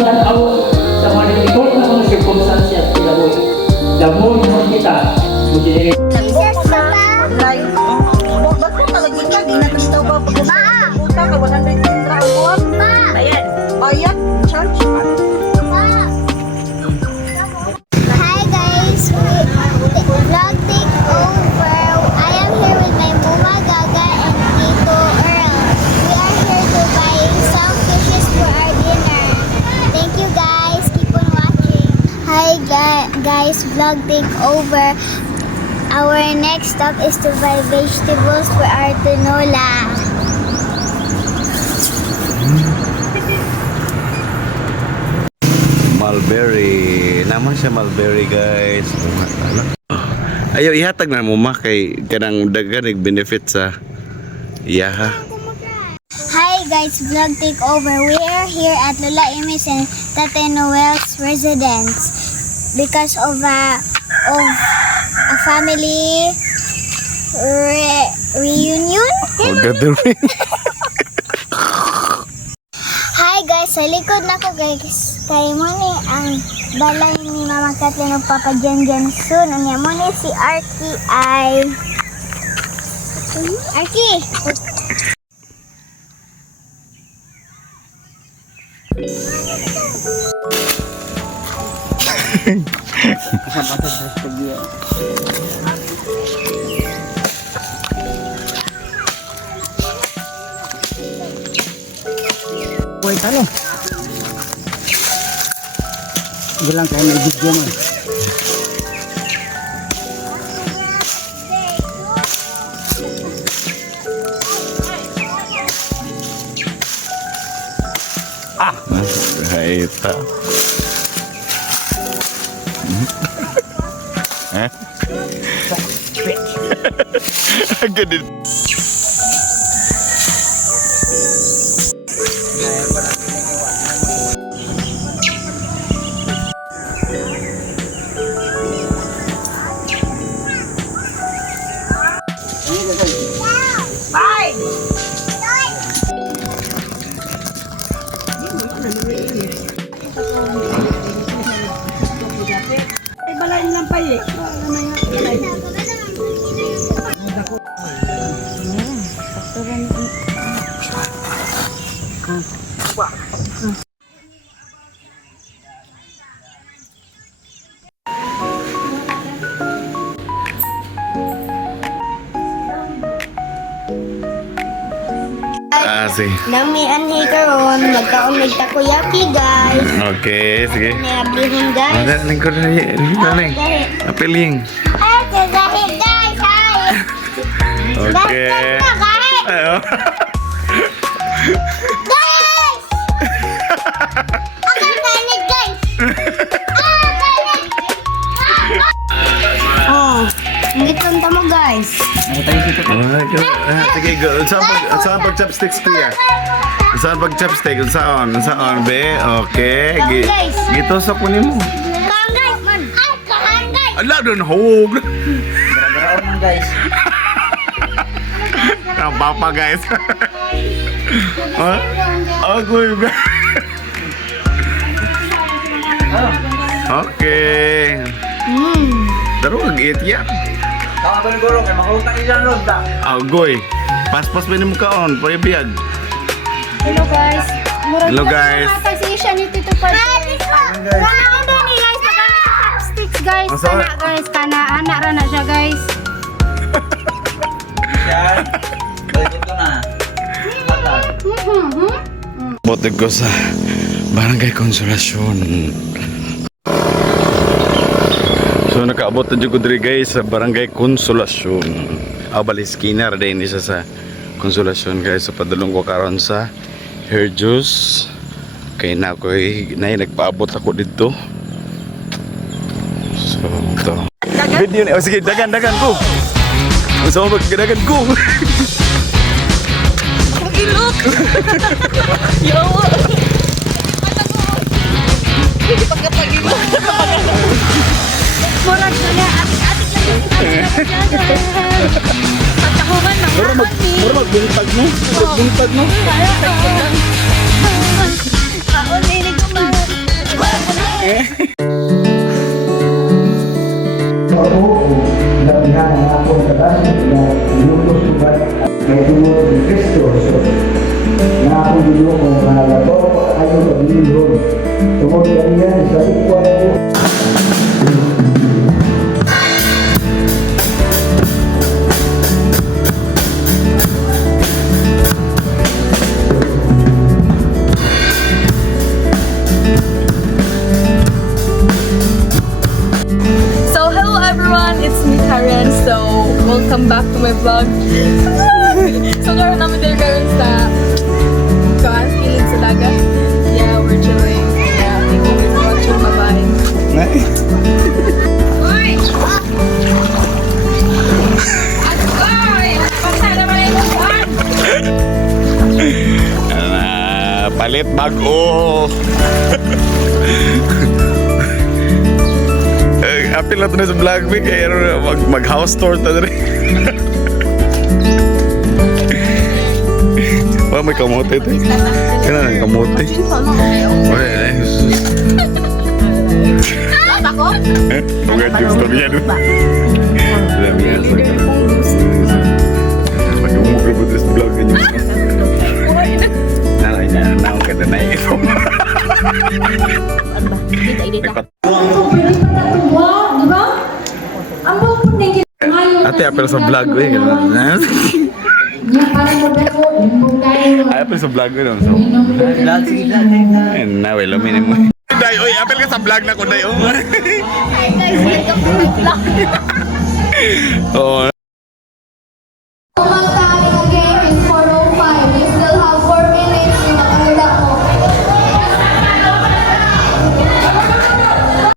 tanaw sa mga difficult na mga circumstances kinabuhi. Damon mo kita, mujinere. Ba't ko talaga ka? Di na tastaw ba? Puta ka, 100 tindra ang buwan. Bayad. Bayad? Charge? Hi guys, vlog take over. I am here with my Mama Gaga and Tito Earl. We are here to buy some fishes for our dinner. Thank you guys. Keep on watching. Hi guys, vlog take over. Our next stop is to buy vegetables for our tinola. Mulberry. Naman siya mulberry, guys. Ayaw ihatag na mo ma kay kanang dagan benefit sa iyaha. Hi guys, vlog take over. We are here at Lola Imis and Tate Noel's residence because of a family reunion. Hi guys, sa likod na ko guys. Kay mo ni ang balay ni Mama Kathleen o Papa Jan soon. Ang mo ni si Arky ay... Arky! Hoy, talo. Bilang kayo may video man. Ay, ita. Ganun. Bye! Ay, balay nilang pa eh. Sige. Nami anhi karon magkaon mig takoyaki guys. Okay, sige. Nablihon guys. Ada ning ko dali. Dali. Apeling. Ay, kagahi guys. Hi. Okay. Ayo. Guys! Akan kanig guys. Kanig. Oh, ngitong tamo guys. Sige, go. Saan pag chopsticks tiya? Saan pag chopstick? Saan be? Okay. Gitusok mo nimo. Kahan guys. Ay, kahan guys. Ala don hog. Gara-gara man guys. Ang papa guys. Agoy ba? Okay. Pero mag-eat yan. Tama ba ng guro? Kaya makulutang ilang ron ta. Agoy. Pas-pas pa ni kaon. Payabiyag. Hello guys. Hello guys. Si Isha ni Tito Pat. Wala ko ni guys. Pagkana sa chopsticks guys. Masa? Kana guys. Kana anak ra na siya guys. Yan. Balik ito na. Matag. Bote ko sa Barangay Konsolasyon. So nakaabot na dyan ko diri guys sa Barangay Konsolasyon. Baliskina din isa sa Konsolasyon guys. So padulong ko karon sa hair juice. Kaya na ako nagpaabot ako dito. So ito. Video ni, sige dagan ko. So magdagan ko. Magilok! Yawa! Pagkapagilok! Murag na niya. Atik-atik lang yung patakuman ng Mura magbuntag mo. Magbuntag mo. Kaon, hindi ko parents. So, welcome back to my vlog. So, karoon namin tayo karoon sa feeling sa dagat. Yeah, we're chilling. Yeah, thank you for watching. Bye-bye. Palit bago. Apil na ito na sa vlog me kaya mag house tour ta rin. Wala may kamote ito. Kaya na kamote. Wala na Jesus. Huwag yung storya doon. Dami yan sa pag-umog na butres vlog ka nyo. Nanay na, naong ka na na ito. Ate, apel sa vlog ko eh. Ay, apel sa vlog ko. Vlog, sige vlog. Naway, laminin mo. Day, oy, apel ka sa vlog na ko, Day. Hi guys, welcome to my vlog. Oo.